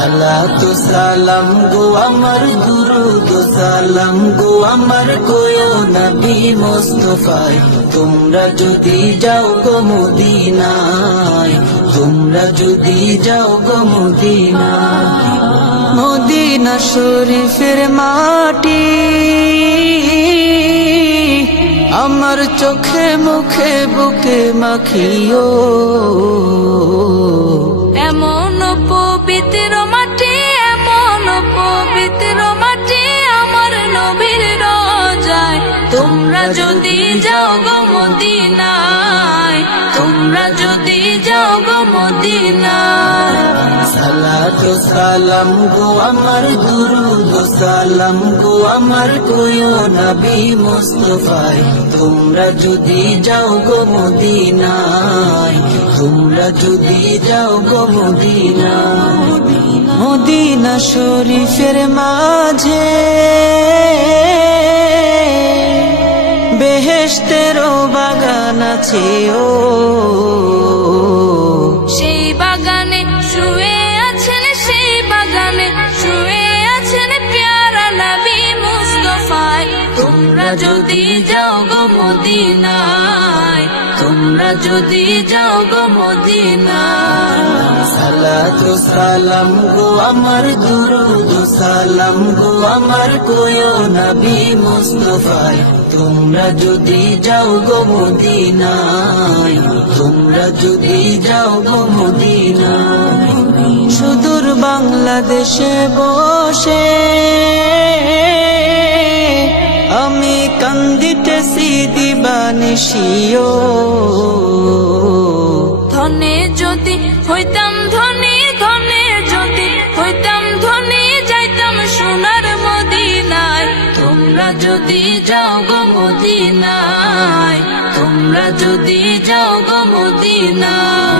সালাতু সালাম গো আমার দুরুদ ও সালাম গো আমার কোয়ো নবী মোস্তফায়। তোমরা যদি যাও গো মদিনায়, তোমরা যদি যাও গো মদিনায়। মদিনা শরীফের মাটি আমার চোখে মুখে বুকে মাখিও। পবিত্র মাটি, এমন পবিত্র মাটি আমার নবীর রোজায়। তোমরা যদি যাও গো মদিনায়, তোমরা যদি যাও গো মদিনায়। সালাম গো আমার দুরুদ, সালাম গো আমার কোয়ো নবী মুস্তফায় তোমরা যদি যাও গো মদিনায়, তোমরা যদি যাও গো মদিনায়। মদিনা শরীফের মাঝে বেহেশতেরও বাগান আছে ও। যদি যাও গো মদিনায়, তোমরা যদি যাও গো মদিনায়। সালাতু সালাম গো আমার দুরুদ, সালাম গো আমার কোয়ো নবী মুস্তফায়। তোমরা যদি যাও গো মদিনায়, তোমরা যদি যাও গো মদিনায়। সুদূর বাংলাদেশে বসে আমি কান্দিতেছি দিবানিশিও ধনে যদি হইতাম ধনী, ধনে যদি হইতাম ধনী, যাইতাম সোনার মদিনায়। তোমরা যদি যাও গো মদিনায়, তোমরা যদি যাও গো মদিনায়।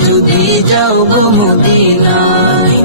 যদি যাও গো মদিনায়